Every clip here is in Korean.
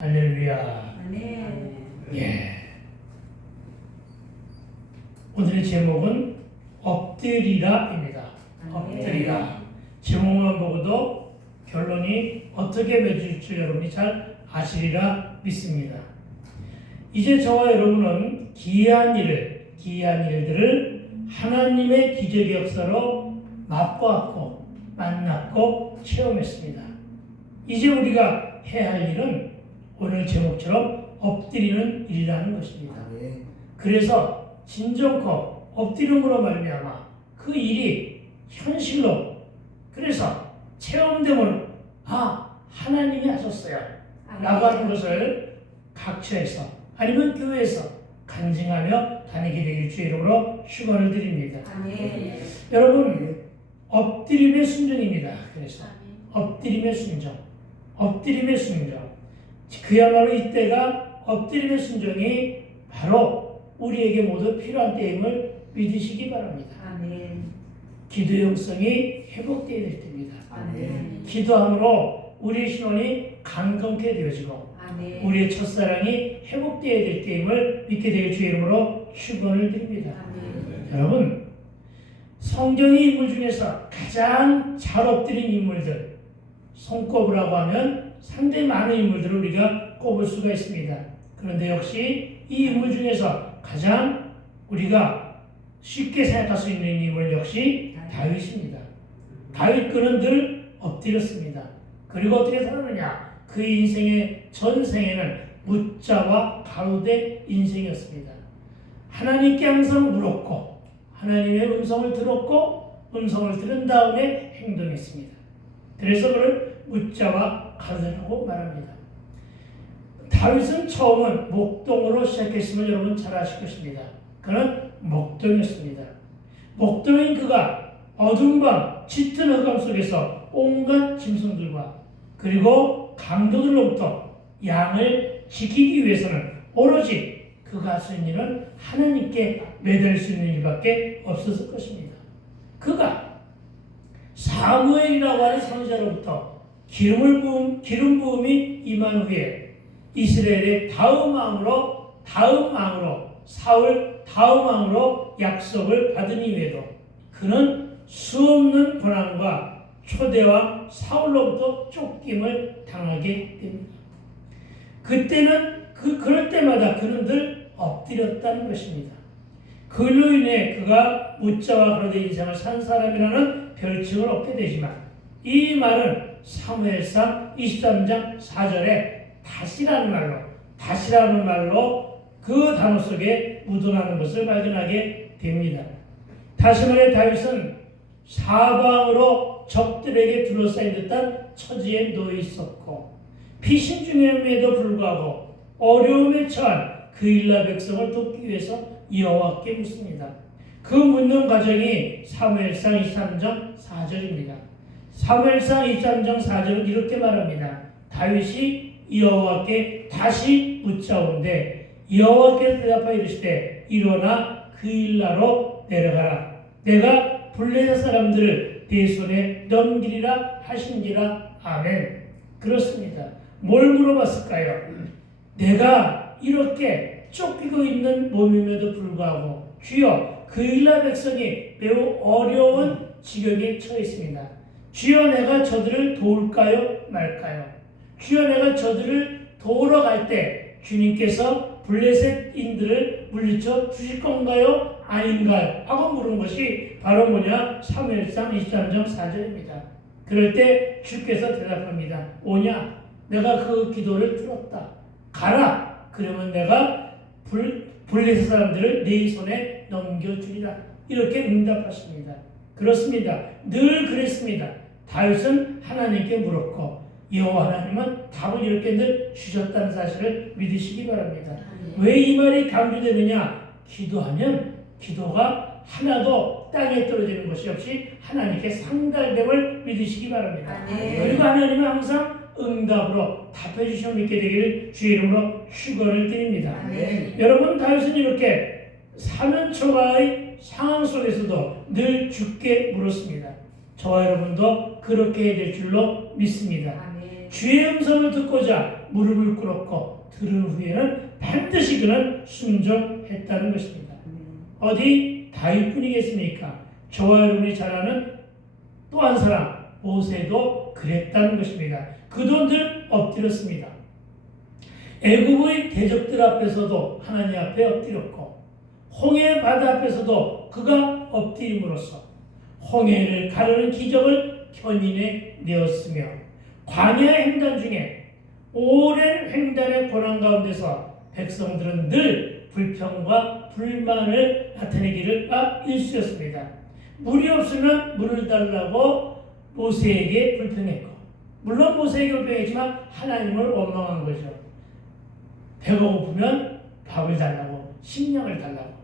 할렐루야. 아멘. 예. 오늘의 제목은 엎드리라입니다. 엎드리라. 제목만 보고도 결론이 어떻게 맺을지 여러분이 잘 아시리라 믿습니다. 이제 저와 여러분은 기이한 일들을 하나님의 기적의 역사로 맛보았고 만났고 체험했습니다. 이제 우리가 해야 할 일은 오늘 제목처럼 엎드리는 일이라는 것입니다. 그래서 진정코 엎드림으로 말미암아 그 일이 현실로, 그래서 체험됨으로 하나님이 하셨어요 라고 하는 것을 각처에서 아니면 교회에서 간증하며 다니게 되길 주의 이름으로 축원을 드립니다. 아멘. 여러분, 엎드림의 순종입니다. 그래서 엎드림의 순종, 엎드림의 순종. 그야말로 이때가 엎드림의 순종이 바로 우리에게 모두 필요한 때임을 믿으시기 바랍니다. 아멘. 기도의 영성이 회복되어야 될 때입니다. 아멘. 기도함으로 우리의 신원이 강건케 되어지고 아멘. 우리의 첫사랑이 회복되어야 될 때임을 믿게 되길 주의 이름으로 축원을 드립니다. 아멘. 여러분, 성경의 인물 중에서 가장 잘 엎드린 인물들, 손꼽으라고 하면 상당히 많은 인물들을 우리가 꼽을 수가 있습니다. 그런데 역시 이 인물 중에서 가장 우리가 쉽게 생각할 수 있는 인물 역시 다윗입니다. 다윗 그는 늘 엎드렸습니다. 그리고 어떻게 살았느냐? 그의 인생의 전생에는 무자와 가로대 인생이었습니다. 하나님께 항상 물었고 하나님의 음성을 들었고 음성을 들은 다음에 행동했습니다. 그래서 그를 무자와 가로대라고 말합니다. 다윗은 처음은 목동으로 시작했음을 여러분 잘 아실 것입니다. 그는 목동이었습니다. 목동인 그가 어두운 밤 짙은 흑암 속에서 온갖 짐승들과 그리고 강도들로부터 양을 지키기 위해서는 오로지 그가 할 수 있는 일은 하나님께 매달 수 있는 일밖에 없었을 것입니다. 그가 사무엘이라고 하는 선지자로부터 기름 부음이 임한 후에 이스라엘의 다음 왕으로 사울 다음 왕으로 약속을 받은 이후에도 그는 수없는 고난과 초대왕 사울로부터 쫓김을 당하게 됩니다. 그럴 때마다 그는 늘 엎드렸다는 것입니다. 그로 인해 그가 무자와 가로대 인생을 산 사람이라는 별칭을 얻게 되지만 이 말은 사무엘상 23장 4절에 다시라는 말로 그 단어 속에 묻어나는 것을 발견하게 됩니다. 다시 말해 다윗은 사방으로 적들에게 둘러싸인 듯한 처지에 놓여 있었고 피신중임에도 불구하고 어려움에 처한 그 일라 백성을 돕기 위해서 여호와께 묻습니다. 그 묻는 과정이 사무엘상 23장 4절입니다. 사무엘상 23장 4절은 이렇게 말합니다. 다윗이 여호와께 다시 묻자온데 여호와께서 대답하여 이르시되 일어나 그 일라로 내려가라. 내가 블레셋 사람들을 네 손에 넘기리라 하신지라. 아멘. 그렇습니다. 뭘 물어봤을까요? 내가 이렇게 쫓기고 있는 몸임에도 불구하고 주여 그 일라 백성이 매우 어려운 지경에 처해 있습니다. 주여 내가 저들을 도울까요 말까요? 주여 내가 저들을 도우러 갈 때 주님께서 블레셋인들을 물리쳐 주실 건가요? 아닌가요? 하고 물은 것이 바로 사무엘상 23장 4절입니다. 그럴 때 주께서 대답합니다. 오냐? 내가 그 기도를 들었다. 가라. 그러면 내가 블레셋 사람들을 네 손에 넘겨주리라. 이렇게 응답하십니다. 그렇습니다. 늘 그랬습니다. 다윗은 하나님께 물었고 여호와 하나님은 답을 이렇게 늘 주셨다는 사실을 믿으시기 바랍니다. 왜 이 말이 강조되느냐? 기도하면 기도가 하나도 땅에 떨어지는 것이 없이 하나님께 상달됨을 믿으시기 바랍니다. 그리고 하나님은 항상 응답으로 답해 주시면 믿게 되기를 주의 이름으로 축원을 드립니다. 여러분, 다윗은 이렇게 사면초가의 상황 속에서도 늘 주께 물었습니다. 저와 여러분도 그렇게 해야 될 줄로 믿습니다. 주의 음성을 듣고자 무릎을 꿇었고 들은 후에는 반드시 그는 순종했다는 것입니다. 어디 다윗뿐이겠습니까? 저와 여러분이 잘 아는 또 한 사람 모세도 그랬다는 것입니다. 그도 늘 엎드렸습니다. 애굽의 대적들 앞에서도 하나님 앞에 엎드렸고 홍해 바다 앞에서도 그가 엎드림으로써 홍해를 가르는 기적을 견인해 내었으며 광야 횡단 중에 오랜 횡단의 고난 가운데서 백성들은 늘 불평과 불만을 나타내기를 일쑤였습니다. 물이 없으면 물을 달라고 모세에게 불평했고, 물론 모세에게 불평했지만 하나님을 원망한 거죠. 배가 고프면 밥을 달라고, 식량을 달라고,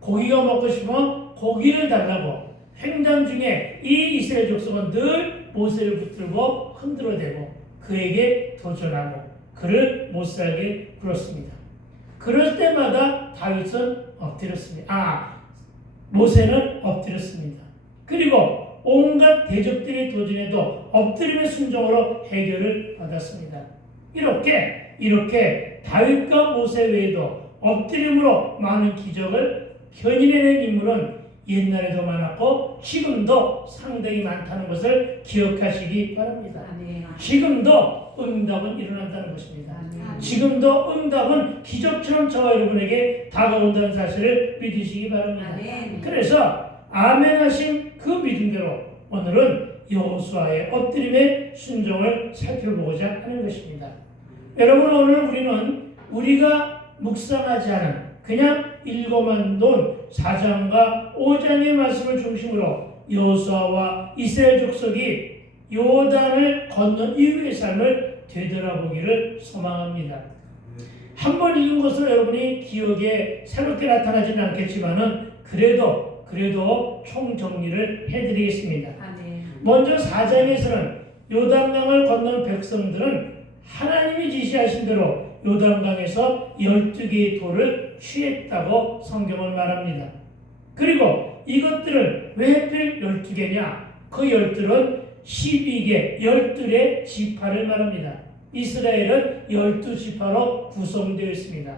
고기가 먹고 싶으면 고기를 달라고. 횡단 중에 이 이스라엘 족속은 늘 모세를 붙들고 흔들어대고 그에게 도전하고 그를 못살게 굴었습니다. 그럴 때마다 다윗은 엎드렸습니다. 모세는 엎드렸습니다. 그리고 온갖 대적들의 도전에도 엎드림의 순종으로 해결을 받았습니다. 이렇게 다윗과 모세 외에도 엎드림으로 많은 기적을 견인해낸 인물은 옛날에도 많았고 지금도 상당히 많다는 것을 기억하시기 바랍니다. 지금도 응답은 일어난다는 것입니다. 지금도 응답은 기적처럼 저와 여러분에게 다가온다는 사실을 믿으시기 바랍니다. 그래서 아멘 하신 그 믿음대로 오늘은 여호수아의 엎드림의 순종을 살펴보고자 하는 것입니다. 여러분, 오늘 우리는 우리가 묵상하지 않은 그냥 읽어만 돈 4장과 5장의 말씀을 중심으로 여호수아와 이스라엘 족속이 요단을 건넌 이후의 삶을 되돌아보기를 소망합니다. 한 번 읽은 것을 여러분이 기억에 새롭게 나타나지는 않겠지만은 그래도 총정리를 해드리겠습니다. 먼저 4장에서는 요단강을 건넌 백성들은 하나님이 지시하신 대로 요단강에서 12개의 돌을 취했다고 성경은 말합니다. 그리고 이것들은 왜 하필 12개냐? 그 12은 12개, 12의 지파를 말합니다. 이스라엘은 12지파로 구성되어 있습니다.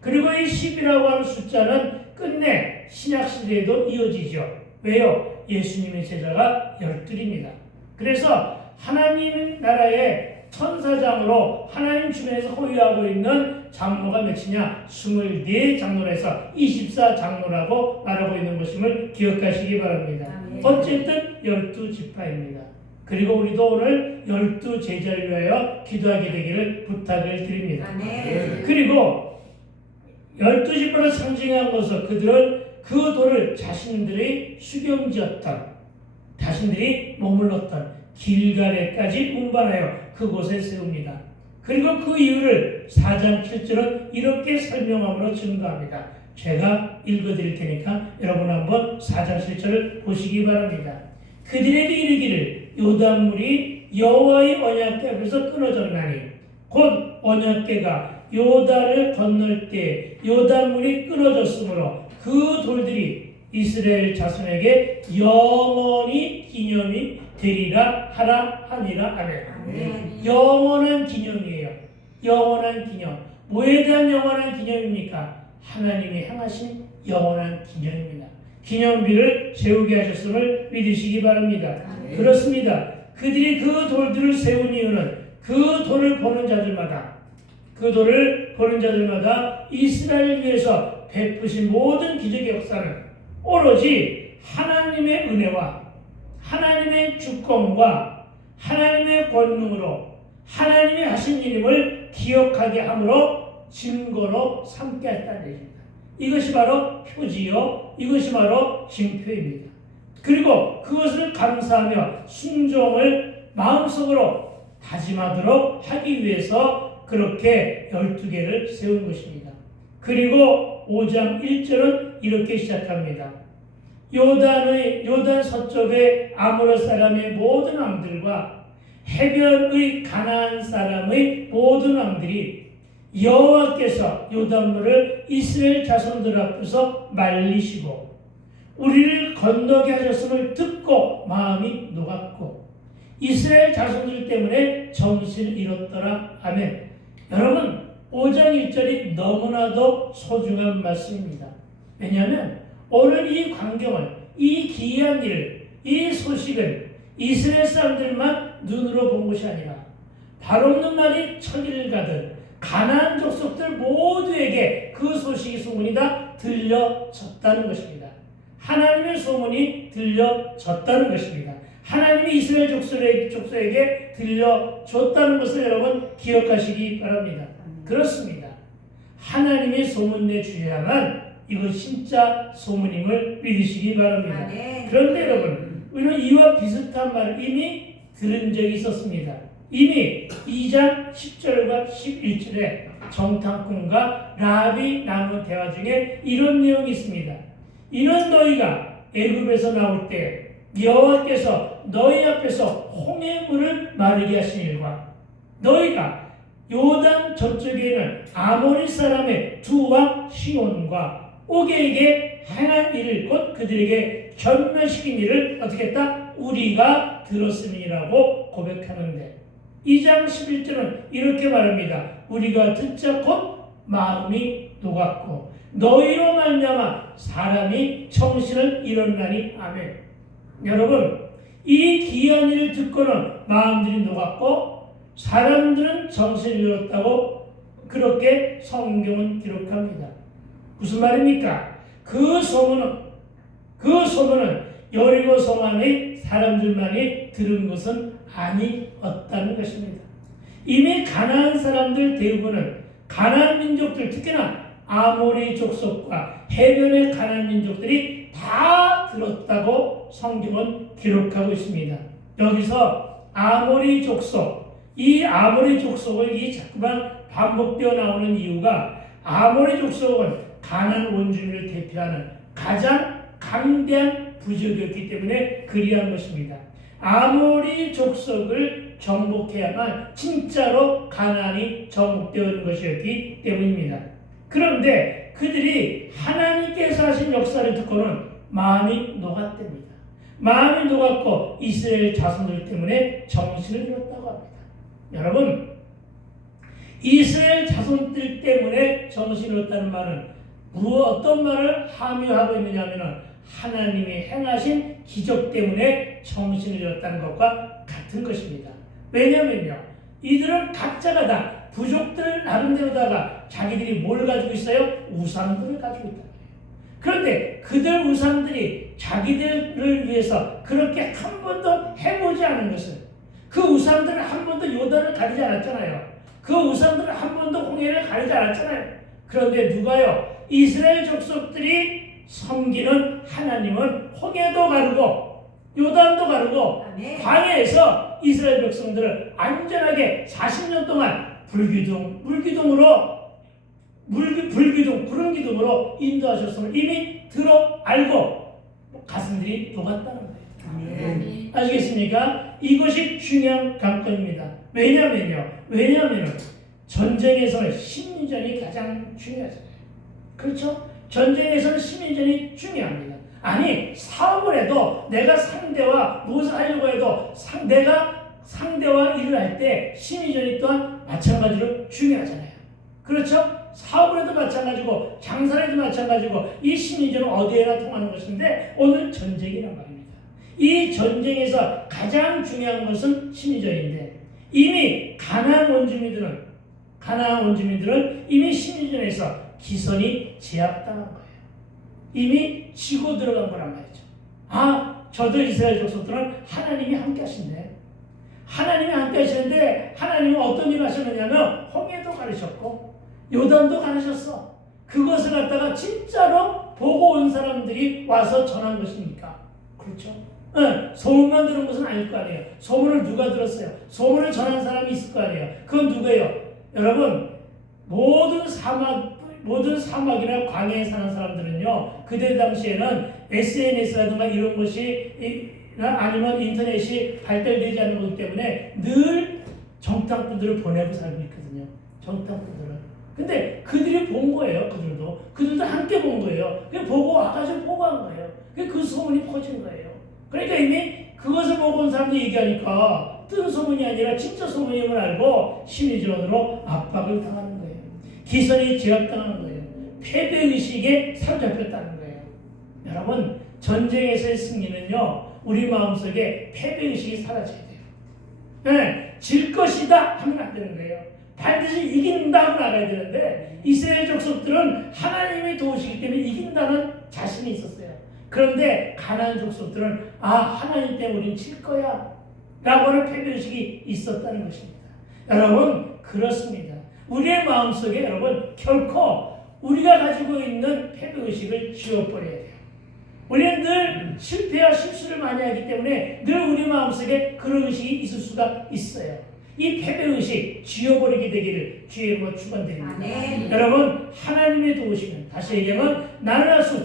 그리고 이 10이라고 하는 숫자는 끝내 신약시대에도 이어지죠. 왜요? 예수님의 제자가 12입니다. 그래서 하나님 나라의 천사장으로 하나님 주변에서 호위하고 있는 장로가 몇이냐? 24장로라 해서 24장로라고 말하고 있는 것임을 기억하시기 바랍니다. 어쨌든 12지파입니다. 그리고 우리도 오늘 12제자를 위하여 기도하게 되기를 부탁을 드립니다. 그리고 12지파를 상징한 것은 그들은 그 돌을 자신들의 수경지였던, 자신들이 머물렀던 길갈에까지 운반하여 그곳에 세웁니다. 그리고 그 이유를 4장 7절은 이렇게 설명함으로 증거합니다. 제가 읽어드릴 테니까 여러분 한번 4장 7절을 보시기 바랍니다. 그들에게 이르기를 요단물이 여호와의 언약궤 앞에서 끊어졌나니 곧 언약궤가 요단을 건널 때 요단물이 끊어졌으므로 그 돌들이 이스라엘 자손에게 영원히 기념이 되리라 하니라. 아멘. 영원한 기념이에요. 영원한 기념. 뭐에 대한 영원한 기념입니까? 하나님이 향하신 영원한 기념입니다. 기념비를 세우게 하셨음을 믿으시기 바랍니다. 그렇습니다. 그들이 그 돌들을 세운 이유는 그 돌을 보는 자들마다 이스라엘을 위해서 베푸신 모든 기적의 역사는 오로지 하나님의 은혜와 하나님의 주권과 하나님의 권능으로 하나님이 하신 일임을 기억하게 함으로 증거로 삼게 했다는 얘기입니다. 이것이 바로 표지요, 이것이 바로 징표입니다. 그리고 그것을 감사하며 순종을 마음속으로 다짐하도록 하기 위해서 그렇게 12개를 세운 것입니다. 그리고 5장 1절은 이렇게 시작합니다. 요단 서쪽의 아모르 사람의 모든 왕들과 해변의 가나안 사람의 모든 왕들이 여호와께서 요단물을 이스라엘 자손들 앞에서 말리시고 우리를 건너게 하셨음을 듣고 마음이 녹았고 이스라엘 자손들 때문에 정신을 잃었더라. 아멘. 여러분 5장 1절이 너무나도 소중한 말씀입니다. 왜냐하면 오늘 이 광경을, 이 기이한 일을, 이 소식을 이스라엘 사람들만 눈으로 본 것이 아니라 발 없는 말이 천리를 가듯 가나안 족속들 모두에게 그 소식이 소문이 다 들려졌다는 것입니다. 하나님의 소문이 들려졌다는 것입니다. 하나님이 이스라엘 족속에게 들려줬다는 것을 여러분 기억하시기 바랍니다. 그렇습니다. 하나님의 소문내 주야만 이거 진짜 소문임을 믿으시기 바랍니다. 그런데 여러분 우리는 이와 비슷한 말을 이미 들은 적이 있었습니다. 이미 2장 10절과 11절에 정탐꾼과 라합이 나눈 대화 중에 이런 내용이 있습니다. 이는 너희가 애굽에서 나올 때 여호와께서 너희 앞에서 홍해물을 마르게 하신 일과 너희가 요단 저쪽에 있는 아모리 사람의 두 왕 시온과 오게에게 행한 일을 곧 그들에게 견면시킨 일을 어떻게 했다? 우리가 들었음이라고 고백하는데 2장 11절은 이렇게 말합니다. 우리가 듣자 곧 마음이 녹았고 너희로 말미암아 사람이 정신을 잃었나니. 아멘. 여러분 이 귀한 일을 듣고는 마음들이 녹았고 사람들은 정신을 잃었다고 그렇게 성경은 기록합니다. 무슨 말입니까? 그 소문은 여리고 성 안의 사람들만이 들은 것은 아니었다는 것입니다. 이미 가나안 사람들 대부분은 가나안 민족들, 특히나 아모리 족속과 해변의 가나안 민족들이 다 들었다고 성경은 기록하고 있습니다. 여기서 아모리 족속, 이 아모리 족속을 자꾸만 반복되어 나오는 이유가 아모리 족속은 가나안 원주민을 대표하는 가장 강대한 부족이었기 때문에 그리한 것입니다. 아모리 족속을 정복해야만 진짜로 가나안이 정복되는 것이었기 때문입니다. 그런데 그들이 하나님께서 하신 역사를 듣고는 마음이 녹았답니다. 마음이 녹았고 이스라엘 자손들 때문에 정신을 잃었다고 합니다. 여러분 이스라엘 자손들 때문에 정신을 잃었다는 말은 어떤 말을 함유하고 있느냐 하면 하나님이 행하신 기적 때문에 정신을 잃었다는 것과 같은 것입니다. 왜냐하면요 이들은 각자가 다 부족들 나름대로다가 자기들이 뭘 가지고 있어요? 우상들을 가지고 있다. 그런데 그들 우상들이 자기들을 위해서 그렇게 한 번도 해보지 않은 것은 그 우상들은 한 번도 요단을 가리지 않았잖아요. 그 우상들은 한 번도 홍해를 가리지 않았잖아요. 그런데 누가요? 이스라엘 족속들이 섬기는 하나님은 홍해도 가르고 요단도 가르고 광야에서 이스라엘 백성들을 안전하게 40년 동안 불기둥, 구름 기둥으로 인도하셨음을 이미 들어 알고 가슴들이 녹았다는 거예요. 아시겠습니까? 이것이 중요한 관건입니다. 왜냐하면 전쟁에서는 심리전이 가장 중요하잖아요. 그렇죠? 전쟁에서는 심리전이 중요합니다. 아니 사업을 해도 내가 상대와 무엇을 하려고 해도 내가 상대와 일을 할 때 심리전이 또한 마찬가지로 중요하잖아요. 그렇죠? 사업을 해도 마찬가지고 장사를 해도 마찬가지고 이 심리전은 어디에나 통하는 것인데 오늘 전쟁이란 말입니다. 이 전쟁에서 가장 중요한 것은 심리전인데 이미 가나안 원주민들은 이미 심리전에서 기선이 제압당한 거예요. 이미 지고 들어간 거란 말이죠. 저도 이스라엘 족속들은 하나님이 함께 하신대. 하나님이 함께 하시는데 하나님은 어떤 일을 하셨느냐면 홍해도 가르셨고 요단도 가르셨어. 그것을 갖다가 진짜로 보고 온 사람들이 와서 전한 것입니까? 그렇죠? 소문만 들은 것은 아닐 거 아니에요. 소문을 누가 들었어요? 소문을 전한 사람이 있을 거 아니에요. 그건 누구예요? 여러분 모든 사막이나 광야에 사는 사람들은요 그때 당시에는 SNS라든가 이런 것이 아니면 인터넷이 발달되지 않은 거기 때문에 늘 정탐꾼들을 보내고 살고 있거든요. 정탐꾼들은. 근데 그들이 본 거예요. 그들도 함께 본 거예요. 그냥 보고 와가지고 보고한 거예요. 그 소문이 퍼진 거예요. 그러니까 이미 그 그것을 보고 온 사람들이 얘기하니까 뜬 소문이 아니라 진짜 소문임을 알고 심리적으로 압박을 당하는 거예요. 기선이 제압당하는 거예요. 패배의식에 사로잡혔다는 거예요. 여러분, 전쟁에서의 승리는요, 우리 마음속에 패배의식이 사라져야 돼요. 네, 질 것이다 하면 안 되는 거예요. 반드시 이긴다 하고 나가야 되는데, 이스라엘 족속들은 하나님이 도우시기 때문에 이긴다는 자신이 있었어요. 그런데 가나안 족속들은 하나님 때문에 우린 질 거야 라고 하는 패배의식이 있었다는 것입니다. 여러분, 그렇습니다. 우리의 마음속에 여러분 결코 우리가 가지고 있는 패배의식을 지워버려야 돼요. 우리는 늘 실패와 실수를 많이 하기 때문에 늘 우리 마음속에 그런 의식이 있을 수가 있어요. 이 패배의식 지워버리게 되기를 주의 이름으로 축원드립니다. 아멘. 여러분, 하나님의 도우시면, 다시 얘기하면 나는 할 수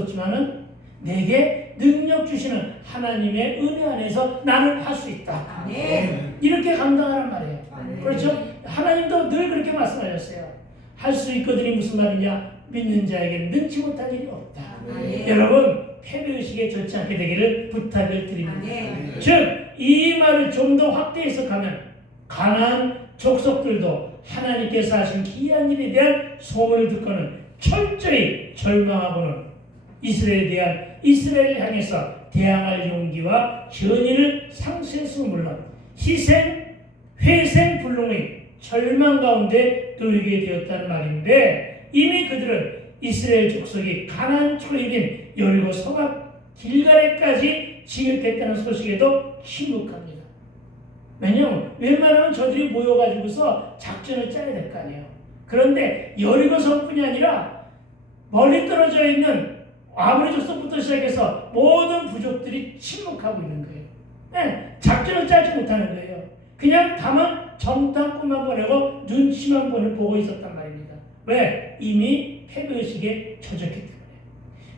없지만은 내게 능력 주시는 하나님의 은혜 안에서 나는 할 수 있다. 아멘. 이렇게 감당하란 말이에요. 아멘. 그렇죠? 하나님도 늘 그렇게 말씀하셨어요. 할 수 있거든이 무슨 말이냐? 믿는 자에게는 능치 못할 일이 없다. 아멘. 여러분, 패배의식에 젖지 않게 되기를 부탁을 드립니다. 아멘. 즉, 이 말을 좀 더 확대해서 가면 가나안 족속들도 하나님께서 하신 기이한 일에 대한 소문을 듣고는 철저히 절망하고는 이스라엘을 향해서 대항할 용기와 전의를 상실했음은 물론 희생, 회생 불능의 절망 가운데 놓이게 되었다는 말인데, 이미 그들은 이스라엘 족속이 가나안 초입인 여리고 성읍 길갈에까지 진입했다는 소식에도 침묵합니다. 왜냐하면 웬만하면 저들이 모여가지고서 작전을 짜야 될 거 아니에요. 그런데 여리고 성뿐이 아니라 멀리 떨어져 있는 아모리 족속부터 시작해서 모든 부족들이 침묵하고 있는 거예요. 네, 작전을 짜지 못하는 거예요. 그냥 다만 정탐꾼만 보내고 눈치만 보고 있었단 말입니다. 왜? 이미 패배의식에 젖었기 때문에.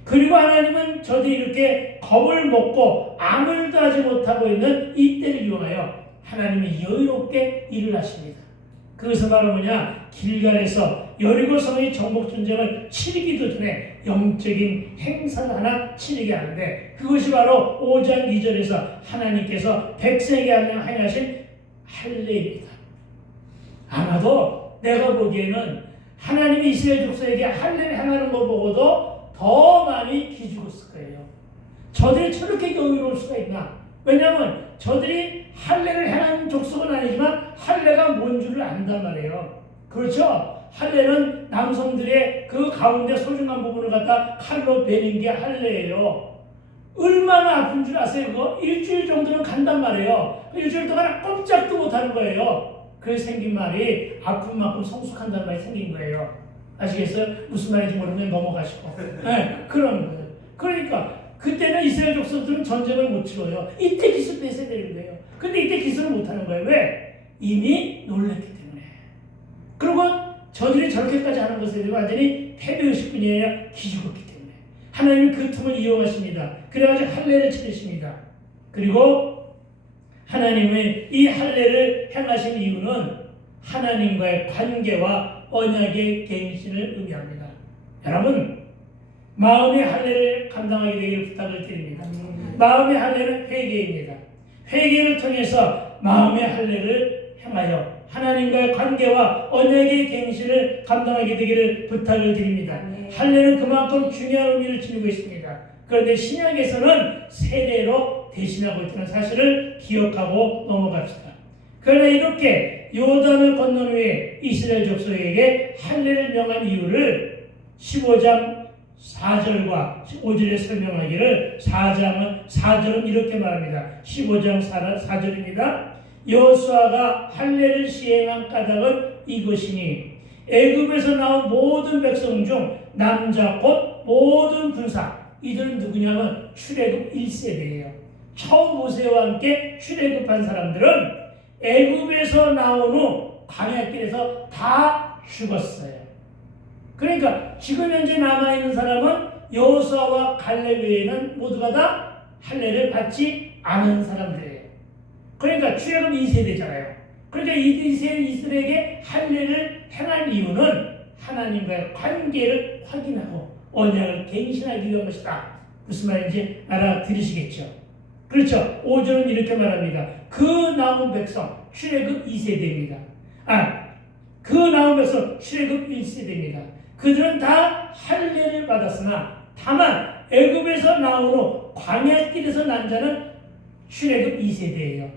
그리고 하나님은 저들이 이렇게 겁을 먹고 아무 일도 하지 못하고 있는 이때를 이용하여 하나님이 여유롭게 일을 하십니다. 그것은 바로 뭐냐? 길갈에서 여리고 성의 정복 전쟁을 치르기도 전에 영적인 행사를 하나 치르게 하는데, 그것이 바로 5장 2절에서 하나님께서 백성에게 행하신 할례입니다. 아마도 내가 보기에는 하나님이 이스라엘 족속에게 할례를 행하는 것 보고도 더 많이 기죽었을 거예요. 저들이 저렇게 여유로울 수가 있나? 왜냐하면 저들이 할례를 행하는 족속은 아니지만 할례가 뭔 줄을 안단 말이에요. 그렇죠? 할례는 남성들의 그 가운데 소중한 부분을 갖다 칼로 베는 게 할례예요. 얼마나 아픈 줄 아세요? 그거 일주일 정도는 간단 말이에요. 일주일 동안 꼼짝도 못하는 거예요. 그래서 생긴 말이 아픈 만큼 성숙한다는 말이 생긴 거예요. 아시겠어요? 무슨 말인지 모르면 넘어가시고. 네, 그런 거예요. 그러니까 그때는 이스라엘 족속들은 전쟁을 못 치러요. 이때 기술 뺏어야 되는 거예요. 근데 이때 기술을 못 하는 거예요. 왜? 이미 놀랐기 때문에. 그리고 저들이 저렇게까지 하는 것에 대해 완전히 패배의식뿐이 아니라 기죽었기 때문에 하나님은 그 틈을 이용하십니다. 그래가지고 할례를 치르십니다. 그리고 하나님의 이 할례를 행하신 이유는 하나님과의 관계와 언약의 갱신을 의미합니다. 여러분, 마음의 할례를 감당하게 되기를 부탁을 드립니다. 마음의 할례는 회개입니다. 회개를 통해서 마음의 할례를 행하여 하나님과의 관계와 언약의 갱신을 감당하게 되기를 부탁을 드립니다. 할례는 그만큼 중요한 의미를 지니고 있습니다. 그런데 신약에서는 세례로 대신하고 있다는 사실을 기억하고 넘어갑시다. 그러나 이렇게 요단을 건넌 후에 이스라엘 족속에게 할례를 명한 이유를 15장 4절과 5절에 설명하기를 4절은 이렇게 말합니다. 15장 4절입니다. 여호수아가 할례를 시행한 까닭은 이것이니 애굽에서 나온 모든 백성 중 남자 곧 모든 군사, 이들은 누구냐면 출애굽 1세대예요. 처음 모세와 함께 출애굽한 사람들은 애굽에서 나온 후 광야길에서 다 죽었어요. 그러니까 지금 현재 남아있는 사람은 여호수아와 갈렙 외에는 모두가 다 할례를 받지 않은 사람들이에요. 그러니까 출애굽 2세대잖아요. 그러니까 이스라엘에게 할례를 행한 이유는 하나님과의 관계를 확인하고 언약을 갱신하기 위한 것이다. 무슨 말인지 알아들으시겠죠? 그렇죠. 5절은 이렇게 말합니다. 그 나온 백성 출애굽 2세대입니다. 그 나온 백성 출애굽 1세대입니다. 그들은 다 할례를 받았으나 다만 애굽에서 나온 후 광야길에서 난 자는 출애굽 2세대예요.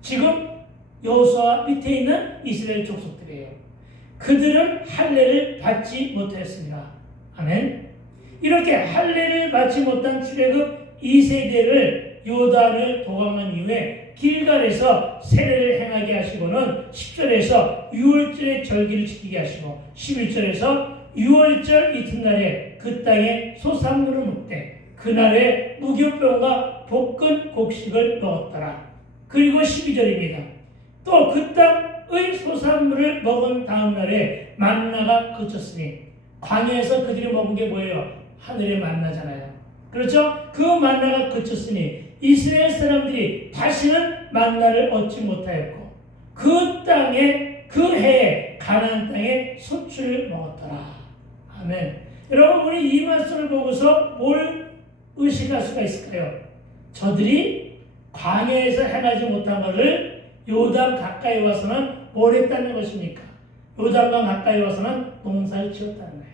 지금 여호수아 밑에 있는 이스라엘 족속들이에요. 그들은 할례를 받지 못했습니다. 아멘. 이렇게 할례를 받지 못한 출애굽 2세대를 요단을 도강한 이후에 길갈에서 세례를 행하게 하시고는 10절에서 6월절의 절기를 지키게 하시고 11절에서 6월절 이튿날에 그 땅에 소산물을 먹되 그날에 무교병과 볶은 곡식을 먹었더라. 그리고 12절입니다. 또 그 땅의 소산물을 먹은 다음 날에 만나가 그쳤으니 광야에서 그들이 먹은 게 뭐예요? 하늘의 만나잖아요. 그렇죠? 그 만나가 그쳤으니 이스라엘 사람들이 다시는 만나를 얻지 못하였고 그 땅에 그 해에 가나안 땅에 소출을 먹었더라. 아멘. 여러분 우리 이 말씀을 보고서 뭘 의식할 수가 있을까요? 저들이 광야에서 행하지 못한 것을 요단 가까이 와서는 뭘 했다는 것입니까? 요단강 가까이 와서는 농사를 지었다는 거예요.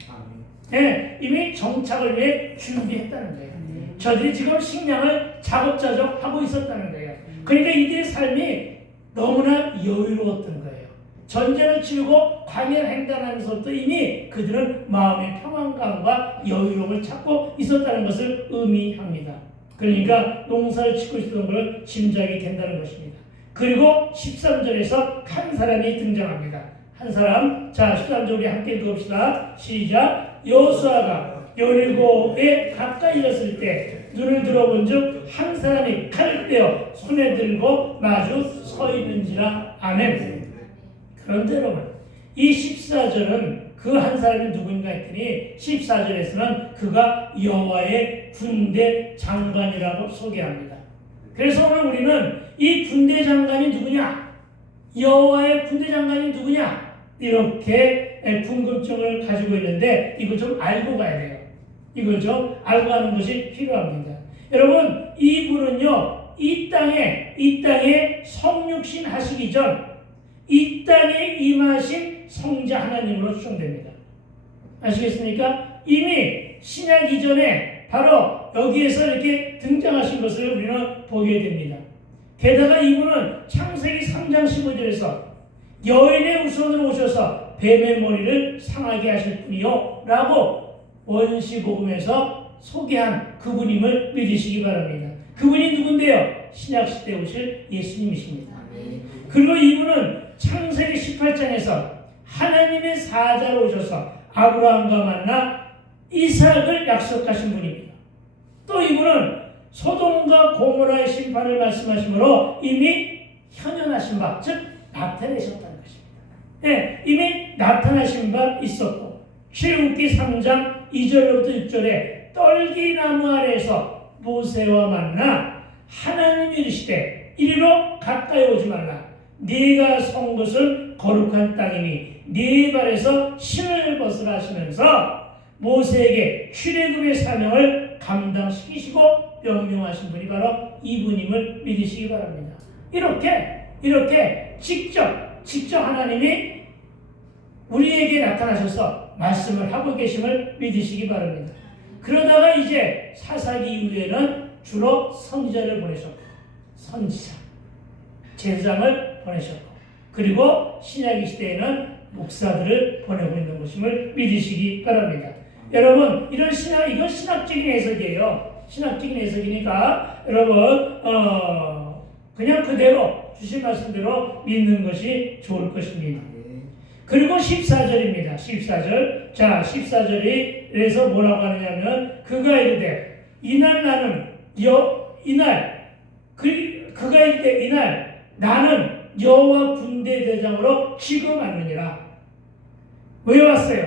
네, 이미 정착을 위해 준비했다는 거예요. 저들이 지금 식량을 자급자족 하고 있었다는 거예요. 그러니까 이들의 삶이 너무나 여유로웠던 거예요. 전쟁을 치르고 광야를 횡단하면서부터 이미 그들은 마음의 평안감과 여유로움을 찾고 있었다는 것을 의미합니다. 그러니까 농사를 짓고 있었던 것을 짐작이 된다는 것입니다. 그리고 13절에서 한 사람이 등장합니다. 한 사람. 자, 13절 우리 함께 읽읍시다. 시작. 여호수아가 여리고에 가까이 이었을 때 눈을 들어본 즉 한 사람이 칼을 빼어 손에 들고 마주 서 있는지라. 아멘. 그런데 여러분 이 14절은 그 한 사람이 누군가 했더니 14절에서는 그가 여호와의 군대 장관이라고 소개합니다. 그래서 오늘 우리는 이 군대 장관이 누구냐? 여호와의 군대 장관이 누구냐? 이렇게 궁금증을 가지고 있는데 이걸 좀 알고 가야 돼요. 이걸 좀 알고 가는 것이 필요합니다. 여러분 이분은요 이 땅에 성육신 하시기 전 이 땅에 임하신 성자 하나님으로 추정됩니다. 아시겠습니까? 이미 신약 이전에 바로 여기에서 이렇게 등장하신 것을 우리는 보게 됩니다. 게다가 이분은 창세기 3장 15절에서 여인의 후손으로 오셔서 뱀의 머리를 상하게 하실 분이요 라고 원시복음에서 소개한 그분임을 믿으시기 바랍니다. 그분이 누군데요? 신약시대에 오실 예수님이십니다. 그리고 이분은 창세기 18장에서 하나님의 사자로 오셔서 아브라함과 만나 이삭을 약속하신 분입니다. 또 이분은 소돔과 고모라의 심판을 말씀하시므로 이미 현현하신 바, 즉 나타내셨다는 것입니다. 네, 이미 나타나신 바 있었고 출애굽기 3장 2절부터 6절에 떨기나무 아래에서 모세와 만나 하나님이 이르시되 이리로 가까이 오지 말라. 네가 선 곳은 거룩한 땅이니 네 발에서 신을 벗으라 하시면서 모세에게 출애굽의 사명을 감당시키시고 명령하신 분이 바로 이분임을 믿으시기 바랍니다. 이렇게 직접 하나님이 우리에게 나타나셔서 말씀을 하고 계심을 믿으시기 바랍니다. 그러다가 이제 사사기 이후에는 주로 선지자를 보내셨고 선지자, 제사장을 보내셨고 그리고 신약의 시대에는 목사들을 보내고 있는 것임을 믿으시기 바랍니다. 여러분 이건 신학적인 해석이에요. 신학적인 해석이니까 여러분 그냥 그대로 주신 말씀대로 믿는 것이 좋을 것입니다. 그리고 14절입니다. 14절. 자, 14절이 그래서 뭐라고 하느냐면 그가 이르되 이날 나는 여호와 군대 대장으로 지금 왔느니라. 왜 왔어요?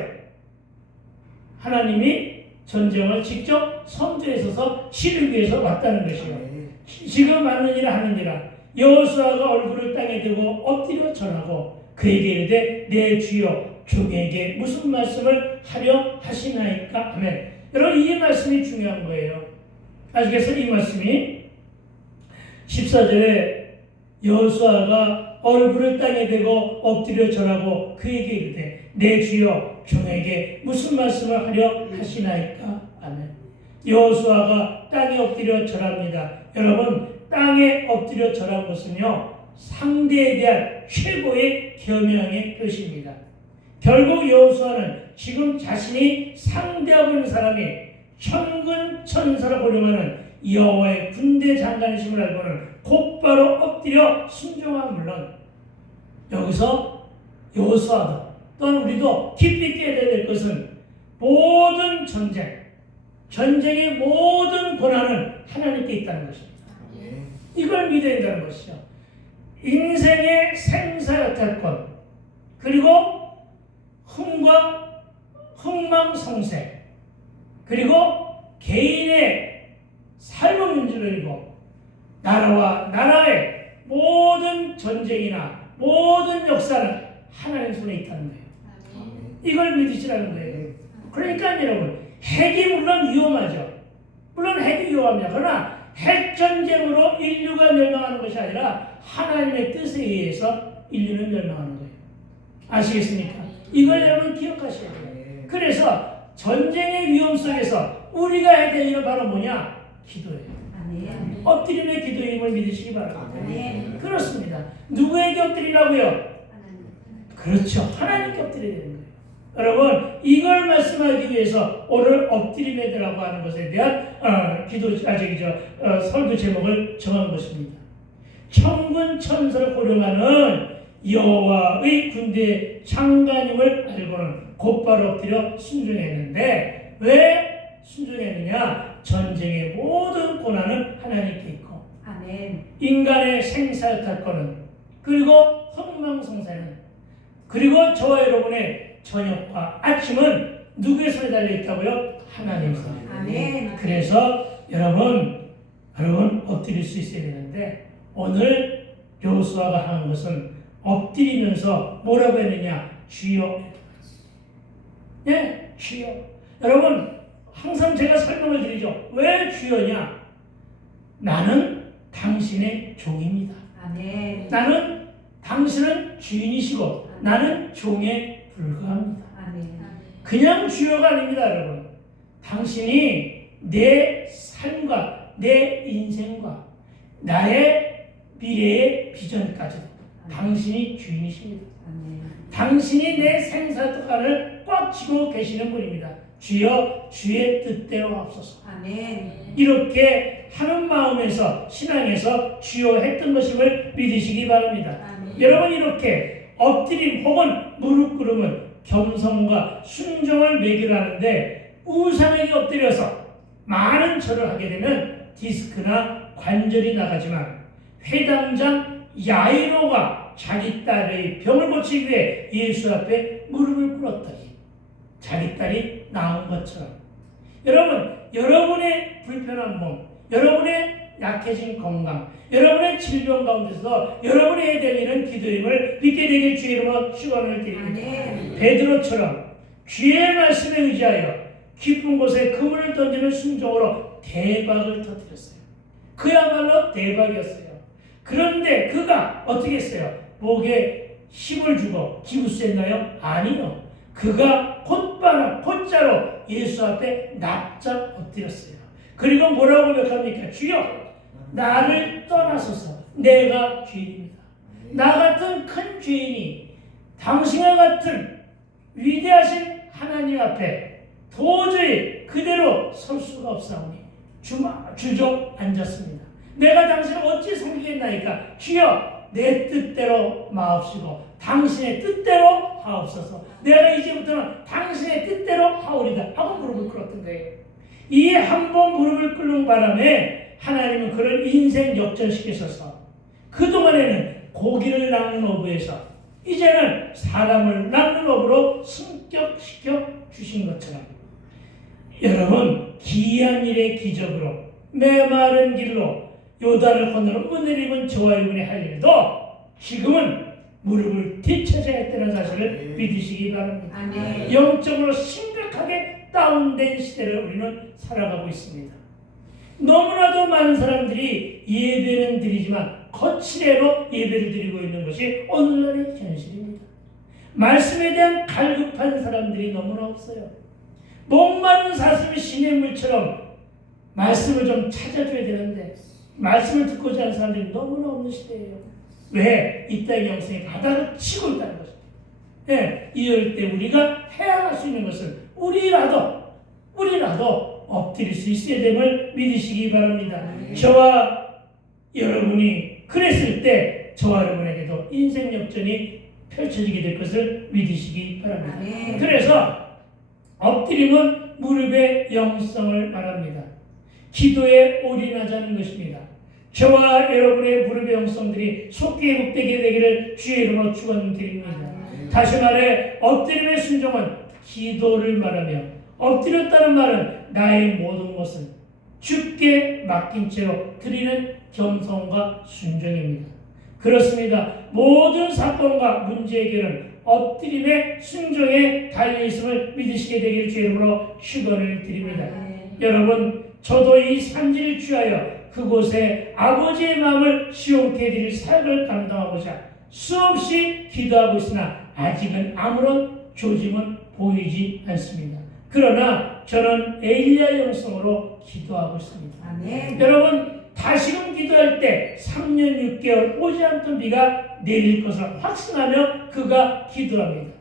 하나님이 전쟁을 직접 선두에 서서 치르기 위해서 왔다는 것이요. 지금 왔느니라 하느니라. 여호수아가 얼굴을 땅에 대고 엎드려 절하고 그에게 이르되 내 주여 종에게 무슨 말씀을 하려 하시나이까? 아멘. 여러분 이 말씀이 중요한 거예요. 아시겠어요? 이 말씀이 14절에 여호수아가 얼굴을 땅에 대고 엎드려 절하고 그에게 이르되 내 주여 종에게 무슨 말씀을 하려 하시나이까. 아멘. 여호수아가 땅에 엎드려 절합니다. 여러분, 땅에 엎드려 절한 것은요, 상대에 대한 최고의 겸양의 표시입니다. 결국 여호수아는 지금 자신이 상대하고 있는 사람이 천군 천사를 호령하는 여호와의 군대 장관이심을 알고는 곧바로 엎드려 순종한 물론, 여기서 여호수아도 또한 우리도 깊이 깨달아야 될 것은 모든 전쟁의 모든 권한은 하나님께 있다는 것입니다. 이걸 믿어야 된다는 것이죠. 인생의 생사여탈권, 그리고 흥망성쇠, 그리고 개인의 삶의 문제이고 나라와 나라의 모든 전쟁이나 모든 역사는 하나님 손에 있다는 거예요. 이걸 믿으시라는 거예요. 그러니까 여러분, 핵이 물론 위험하죠. 물론 핵이 위험합니다. 그러나 핵전쟁으로 인류가 멸망하는 것이 아니라 하나님의 뜻에 의해서 인류는 멸망하는 거예요. 아시겠습니까? 이걸 여러분 기억하셔야 돼요. 그래서 전쟁의 위험 속에서 우리가 해야 될 일은 바로 뭐냐? 기도예요. 엎드림의 기도임을 믿으시기 바랍니다. 그렇습니다. 누구에게 엎드리라고요? 그렇죠. 하나님께 엎드려야 되는 거예요. 여러분, 이걸 말씀하기 위해서 오늘 엎드림에라고 하는 것에 대한 설교 제목을 정한 것입니다. 천군 천사를 호령하는 여호와의 군대 장관임을 알고는 곧바로 엎드려 순종했는데, 왜 순종했느냐? 전쟁의 모든 고난은 하나님께 있고, 아멘. 인간의 생사여탈권은, 그리고 흥망성쇠는, 그리고 저와 여러분의 저녁과 아침은 누구의 손에 달려있다고요? 하나님 손에. 아멘. 그래서 여러분 엎드릴 수 있어야 되는데, 오늘 여호수아가 하는 것은 엎드리면서 뭐라고 했느냐? 주여. 예, 주여. 여러분, 항상 제가 설명을 드리죠. 왜 주여냐? 나는 당신의 종입니다. 아멘. 당신은 주인이시고 나는 종에 불과합니다. 아멘. 그냥 주여가 아닙니다, 여러분. 당신이 내 삶과 내 인생과 나의 미래의 비전까지 당신이 주인이십니다. 아멘. 당신이 내 생사특권을 꽉 쥐고 계시는 분입니다. 주여, 주의 뜻대로 하옵소서. 아멘. 이렇게 하는 마음에서, 신앙에서 주여 했던 것임을 믿으시기 바랍니다. 아멘. 여러분, 이렇게 엎드림 혹은 무릎 꿇음은 겸손과 순종을 매개하는데, 우상에게 엎드려서 많은 절을 하게 되면 디스크나 관절이 나가지만, 회당장 야이로가 자기 딸의 병을 고치기 위해 예수 앞에 무릎을 꿇었더니 자기 딸이 나은 것처럼, 여러분, 여러분의 불편한 몸, 여러분의 약해진 건강, 여러분의 질병 가운데서 여러분이 해야 될 일은 기도임을 믿게 되길 주의 이름으로 축원을 드립니다. 아멘. 베드로처럼 주의 말씀에 의지하여 깊은 곳에 그물을 던지는 순종으로 대박을 터뜨렸어요. 그야말로 대박이었어요. 그런데 그가 어떻게 했어요? 목에 힘을 주고 기부했나요? 아니요. 그가 곧자로 예수 앞에 납작 엎드렸어요. 그리고 뭐라고 고백합니까? 주여, 나를 떠나소서. 내가 죄인입니다. 나 같은 큰 죄인이 당신과 같은 위대하신 하나님 앞에 도저히 그대로 설 수가 없사오니 주저앉았습니다. 내가 당신을 어찌 섬기겠나이까? 주여, 내 뜻대로 마옵시고 당신의 뜻대로 하옵소서. 내가 이제부터는 당신의 뜻대로 하오리다 하고 무릎을 꿇었던 거예요. 이 한 번 무릎을 꿇는 바람에 하나님은 그를 인생 역전시키셔서 그동안에는 고기를 낚는 어부에서 이제는 사람을 낚는 어부로 승격시켜 주신 것처럼, 여러분, 기이한 일의 기적으로 메마른 길로 요단을 건너는 은혜를 입은 저와 여러분이 할 일도 지금은 무릎을 뒤쳐져야 했다는 사실을 믿으시기 바랍니다. 아멘. 영적으로 심각하게 다운된 시대를 우리는 살아가고 있습니다. 너무나도 많은 사람들이 예배는 드리지만 거칠애로 예배를 드리고 있는 것이 오늘날의 현실입니다. 말씀에 대한 갈급한 사람들이 너무나 없어요. 목마른 사슴이 신의 물처럼 말씀을 좀 찾아줘야 되는데 말씀을 듣고자 하는 사람들이 너무나 없는 시대예요. 왜? 이 땅의 영성이 바닥을 치고 있다는 것입니다. 예, 이럴 때 우리가 해야 수 있는 것은 우리라도 엎드릴 수 있어야 됨을 믿으시기 바랍니다. 저와 여러분이 그랬을 때 저와 여러분에게도 인생 역전이 펼쳐지게 될 것을 믿으시기 바랍니다. 그래서 엎드림은 무릎의 영성을 말합니다. 기도에 올인하자는 것입니다. 저와 여러분의 무릎의 영성들이 속히 회복되게 되기를 주의 이름으로 축원드립니다. 다시 말해 엎드림의 순종은 기도를 말하며 엎드렸다는 말은 나의 모든 것을 주께 맡긴 채로 드리는 겸손과 순종입니다. 그렇습니다. 모든 사건과 문제 해결은 엎드림의 순종에 달려있음을 믿으시게 되기를 주의 이름으로 축원을 드립니다. 여러분, 저도 이 산지를 취하여 그곳에 아버지의 마음을 시원케 해드릴 사역을 감당하고자 수없이 기도하고 있으나 아직은 아무런 조짐은 보이지 않습니다. 그러나 저는 엘리야 영성으로 기도하고 있습니다. 여러분, 다시금 기도할 때 3년 6개월 오지 않던 비가 내릴 것을 확신하며 그가 기도합니다.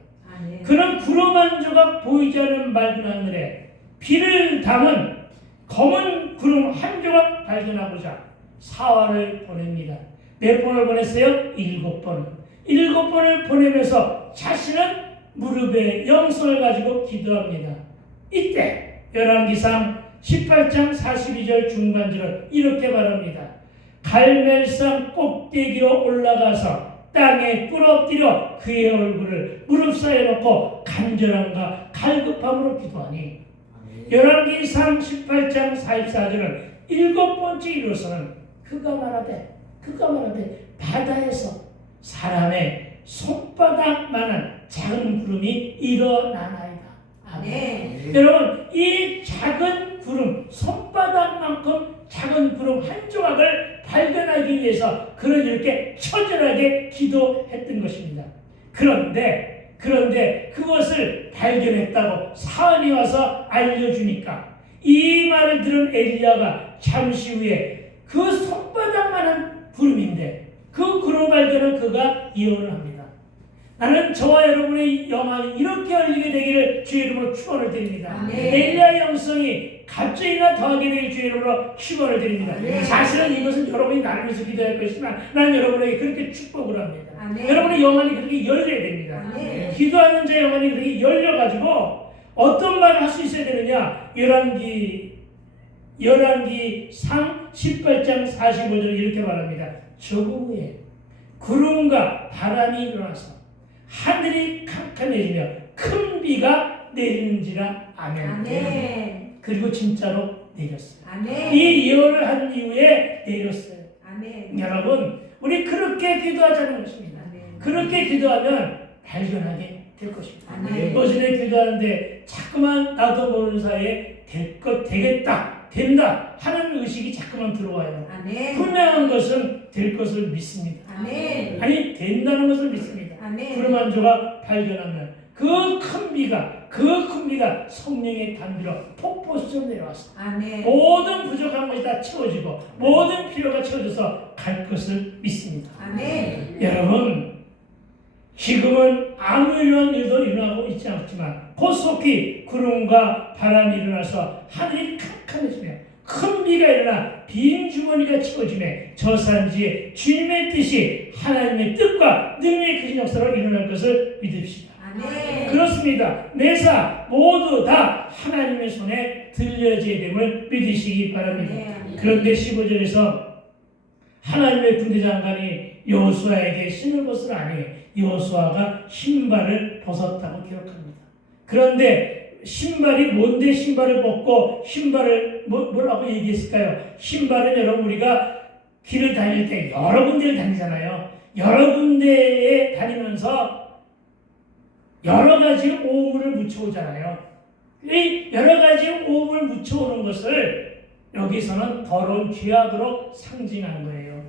그는 구름 한 조각 보이지 않는 맑은 하늘에 비를 담은 검은 구름 한 조각 발견하고자 사활을 보냅니다. 몇 번을 보냈어요? 7번. 7번을 보내면서 자신은 무릎에 영성을 가지고 기도합니다. 이때 열왕기상 18장 42절 중반절은 이렇게 말합니다. 갈멜산 꼭대기로 올라가서 땅에 꿇어엎드려 그의 얼굴을 무릎 사이에 놓고 간절함과 갈급함으로 기도하니 열왕기상 18장 44절은 7번째 이로서는 그가 말하되 바다에서 사람의 손바닥만한 작은 구름이 일어나나이다. 아멘. 여러분, 이 작은 구름, 손바닥만큼 작은 구름 한 조각을 발견하기 위해서 그는 이렇게 처절하게 기도했던 것입니다. 그런데 그것을 발견했다고 사람이 와서 알려주니까 이 말을 들은 엘리야가 잠시 후에 그 손바닥만한 구름인데 그 구름 발견을 그가 예언을 합니다. 나는 저와 여러분의 영광이 이렇게 열리게 되기를 주의 이름으로 축원을 드립니다. 엘리야의 영성이 갑자기나 더하게 되길 주의 이름으로 축원을 드립니다. 사실은 이것은 여러분이 나누면서 기도할 것이지만 나는 여러분에게 그렇게 축복을 합니다. 여러분의 영혼이 그렇게 열려야 됩니다. 기도하는 자의 영혼이 그렇게 열려가지고 어떤 말을 할 수 있어야 되느냐. 열왕기상 18장 45절에 이렇게 말합니다. 저그 후에 구름과 바람이 일어나서 하늘이 캄캄해지며 큰 비가 내리는지라. 아멘. 그리고 진짜로 내렸어요. 이 예언을 한 이후에 내렸어요. 여러분, 우리 그렇게 기도하자는 것입니다. 그렇게 기도하면 발견하게 될 것입니다. 어제는 기도하는데 자꾸만 나도 모르는 사이에 될 것, 되겠다, 된다 하는 의식이 자꾸만 들어와요. 분명한 것은 될 것을 믿습니다. 아니, 된다는 것을 믿습니다. 구름 한 조각 발견하면 그 큰 비가 성령의 단비로 폭포수처럼 내려왔어. 모든 부족한 것이 다 채워지고 모든 필요가 채워져서 갈 것을 믿습니다. 여러분, 지금은 아무 이런 일도 일어나고 있지 않지만 곧속히 구름과 바람이 일어나서 하늘이 캄캄해지며 큰 비가 일어나 빈 주머니가 채워지며 저 산지에 주님의 뜻이 하나님의 뜻과 능력의 크신 역사로 일어날 것을 믿읍시다. 그렇습니다. 매사 모두 다 하나님의 손에 들려져야 됨을 믿으시기 바랍니다. 그런데 15절에서 하나님의 군대 장관이 여호수아에게 신을 벗으라 하니 여호수아가 신발을 벗었다고 기록합니다. 그런데 신발이 뭔데 신발을 벗고 신발을 뭐라고 얘기했을까요? 신발은 여러분 우리가 길을 다닐 때 여러 군데를 다니잖아요. 여러 군데에 다니면서 여러 가지 오물을 묻혀오잖아요. 이 여러 가지 오물을 묻혀오는 것을 여기서는 더러운 죄악으로 상징한 거예요.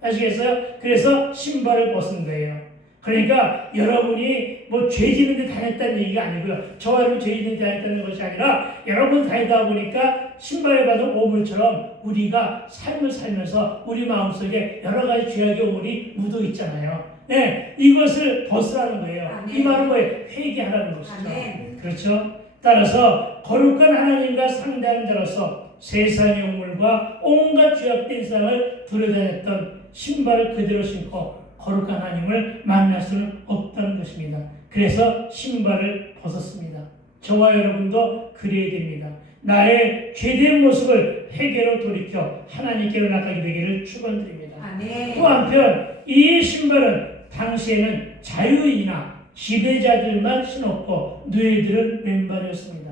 아시겠어요? 그래서 신발을 벗은 거예요. 그러니까 여러분이 뭐 죄 지는 데 다녔다는 얘기가 아니고요. 저와 여러분 죄 지는 데 다녔다는 것이 아니라 여러분 다니다 보니까 신발에 받은 오물처럼 우리가 삶을 살면서 우리 마음속에 여러 가지 죄악의 오물이 묻어 있잖아요. 네, 이것을 벗으라는 거예요. 아멘. 이 말은 뭐예요? 회개하라는 것이죠. 아멘. 그렇죠? 따라서 거룩한 하나님과 상대하는 자로서 세상의 오물과 온갖 죄악된 세상을 들여다녔던 신발을 그대로 신고 거룩한 하나님을 만날 수는 없다는 것입니다. 그래서 신발을 벗었습니다. 저와 여러분도 그래야 됩니다. 나의 죄된 모습을 회개로 돌이켜 하나님께로 나가게 되기를 축원드립니다. 아멘. 또 한편 이 신발은 당시에는 자유인이나 지배자들만 신었고 노예들은 맨발이었습니다.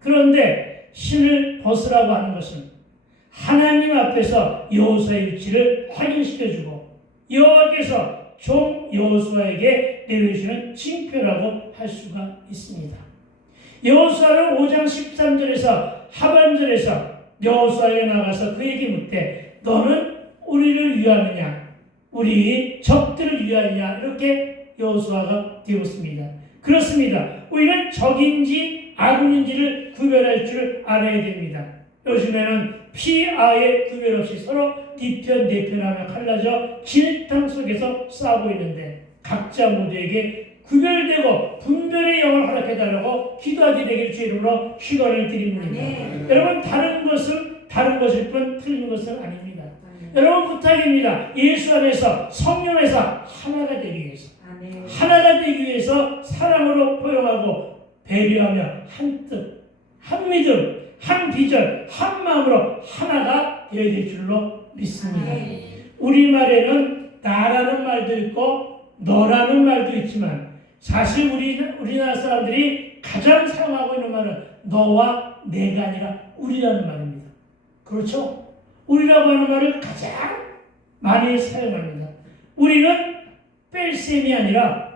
그런데 신을 벗으라고 하는 것은 하나님 앞에서 여호수아의 위치를 확인시켜주고 여호와께서 종 여호수아에게 내려주시는 징표라고 할 수가 있습니다. 여호수아는 5장 13절에서 하반절에서 여호수아에게 나가서 그에게 묻되 너는 우리를 위하느냐 우리 적들을 위하느냐 이렇게 여호수아가 되었습니다. 그렇습니다. 우리는 적인지 아군인지를 구별할 줄 알아야 됩니다. 요즘에는 피, 아의 구별 없이 서로 뒤편, 내편하며 갈라져 진흙탕 속에서 싸우고 있는데 각자 모두에게 구별되고 분별의 영을 허락해달라고 기도하게 되길 주 이름으로 축원을 드립니다. 여러분 다른 것일 뿐 틀린 것은 아닙니다. 여러분 부탁입니다. 예수 안에서 성령 안에서 하나가 되기 위해서 하나가 되기 위해서 사랑으로 포용하고 배려하며 한 뜻, 한 믿음, 한 비전, 한 마음으로 하나가 되어야 될 줄로 믿습니다. 우리말에는 나라는 말도 있고 너라는 말도 있지만 사실 우리나라 사람들이 가장 사용하고 있는 말은 너와 내가 아니라 우리라는 말입니다. 그렇죠? 우리라고 하는 말을 가장 많이 사용합니다. 우리는 뺄셈이 아니라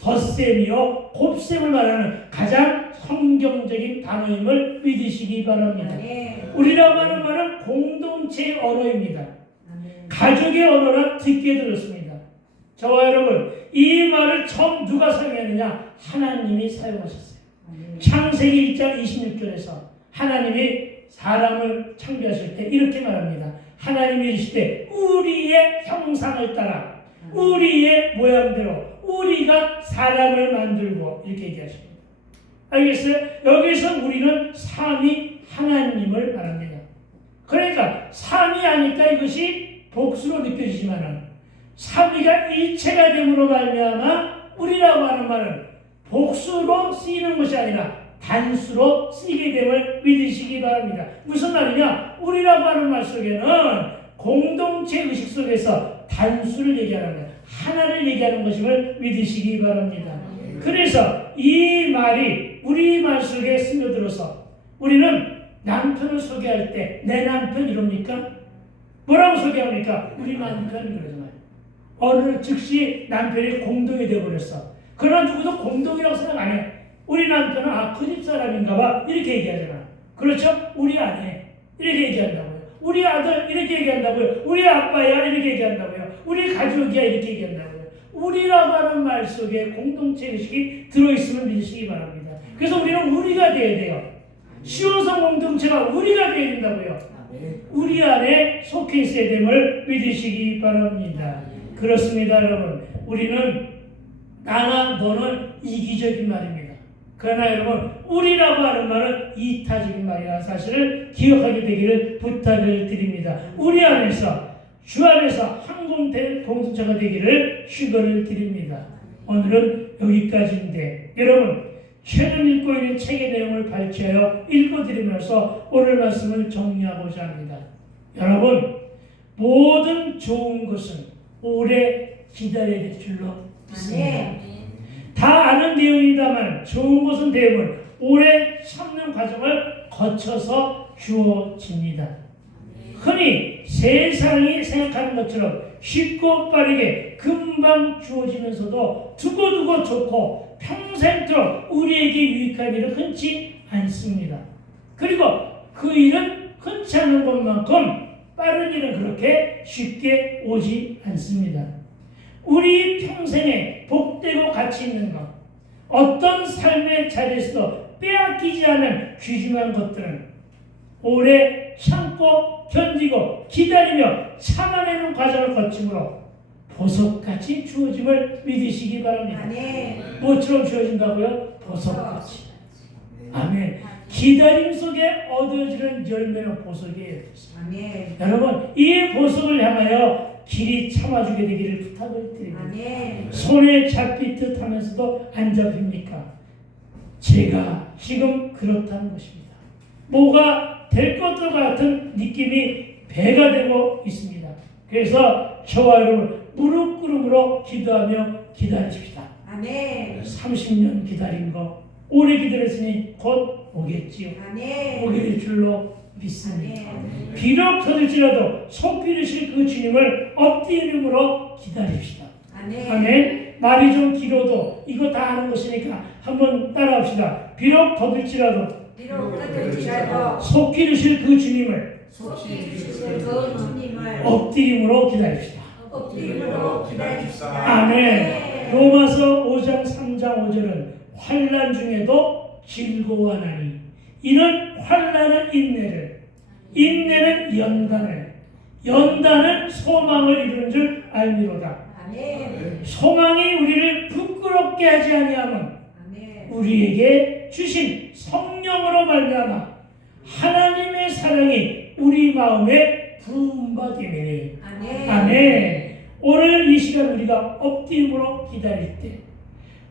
덧셈이요 곱셈을 말하는 가장 성경적인 단어임을 믿으시기 바랍니다. 우리라고 하는 말은 공동체의 언어입니다. 가족의 언어라 듣게 들었습니다. 저와 여러분 이 말을 처음 누가 사용했느냐? 하나님이 사용하셨어요. 창세기 1장 26절에서 하나님이 사람을 창조하실 때 이렇게 말합니다. 하나님이 이르시되 우리의 형상을 따라 우리의 모양대로 우리가 사람을 만들고 이렇게 얘기하십니다. 알겠어요? 여기서 우리는 삼위 하나님을 말합니다. 그러니까 삼위하니까 이것이 복수로 느껴지지만은 삼위가 일체가 됨으로 말미암아 우리라고 하는 말은 복수로 쓰이는 것이 아니라 단수로 쓰이게 됨을 믿으시기 바랍니다. 무슨 말이냐? 우리라고 하는 말 속에는 공동체 의식 속에서 단수를 얘기하는 거예요. 하나를 얘기하는 것임을 믿으시기 바랍니다. 그래서 이 말이 우리 말 속에 스며들어서 우리는 남편을 소개할 때 내 남편 이럽니까? 뭐라고 소개합니까? 우리 남편 그러잖아요. 어느 즉시 남편이 공동이 되어버렸어. 그러나 누구도 공동이라고 생각 안 해. 우리 남편은 그 집 사람인가 봐 이렇게 얘기하잖아. 그렇죠? 우리 아내 이렇게 얘기한다고요. 우리 아들 이렇게 얘기한다고요. 우리 아빠야 이렇게 얘기한다고요. 우리 가족이야 이렇게 얘기한다고요. 우리라고 하는 말 속에 공동체 의식이 들어있음을 믿으시기 바랍니다. 그래서 우리는 우리가 돼야 돼요. 시온성 공동체가 우리가 돼야 된다고요. 우리 안에 속해 있어야 됨을 믿으시기 바랍니다. 그렇습니다 여러분. 우리는 나나 너는 이기적인 말입니다. 그러나 여러분 우리라고 하는 말은 이타적인 말이라는 사실을 기억하게 되기를 부탁을 드립니다. 우리 안에서 주 안에서 한 공동체가 되기를 축원을 드립니다. 오늘은 여기까지인데 여러분 최근 읽고 있는 책의 내용을 발췌하여 읽어드리면서 오늘 말씀을 정리하고자 합니다. 여러분 모든 좋은 것은 오래 기다려야 될 줄로 믿습니다. 다 아는 내용이다만 좋은 것은 대부분 오래 참는 과정을 거쳐서 주어집니다. 흔히 세상이 생각하는 것처럼 쉽고 빠르게 금방 주어지면서도 두고두고 좋고 평생토록 우리에게 유익한 일은 흔치 않습니다. 그리고 그 일은 흔치 탐탁치 않은 것만큼 빠른 일은 그렇게 쉽게 오지 않습니다. 우리 평생에 복되고 가치 있는 것, 어떤 삶의 자리에서도 빼앗기지 않은 귀중한 것들은 오래 참고 견디고 기다리며 참아내는 과정을 거침으로 보석같이 주어짐을 믿으시기 바랍니다. 아멘. 뭐처럼 주어진다고요? 보석같이. 아멘. 기다림 속에 얻어지는 열매는 보석이에요. 아멘. 여러분, 이 보석을 향하여 길이 참아주게 되기를 부탁을 드립니다. 아멘. 손에 잡힐 듯 하면서도 안 잡힙니까? 제가 지금 그렇다는 것입니다. 뭐가 될 것과 같은 느낌이 배가 되고 있습니다. 그래서 저와 여러분 무릎 꿇음으로 기도하며 기다리십시다. 아멘. 30년 기다린 거 오래 기다렸으니 곧 오겠지요. 아멘. 오게 될 줄로 믿습니다. 아멘. 비록 더딜지라도 속 기르실 그 주님을 엎드림으로 기다립시다. 아멘. 아멘. 말이 좀 길어도 이거 다 아는 것이니까 한번 따라합시다. 비록 더딜지라도 비록 더딜지라도 속 기르실 그 주님을 속히 주실 그 주님을 엎드림으로 기다립시다. 엎드림으로 기다립시다. 아멘. 로마서 5장 3장 5절은 환난 중에도 즐거워하나니 이는 환난은 인내를, 인내는 연단을, 연단은 소망을 이루는 줄 알미로다. 아멘. 소망이 우리를 부끄럽게 하지 아니하면 아멘. 우리에게 주신 성령으로 말미암아 하나님의 사랑이 우리 마음에 부음받음이니. 아멘. 아멘. 오늘 이 시간 우리가 엎드림으로 기다릴 때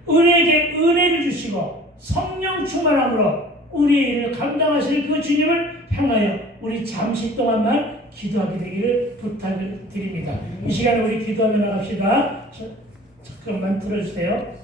은혜에게 은혜를 주시고 성령 충만함으로 우리의 일을 감당하실 그 주님을 향하여 우리 잠시 동안만 기도하게 되기를 부탁을 드립니다. 이 시간에 우리 기도하며 나갑시다. 잠깐만 들어주세요.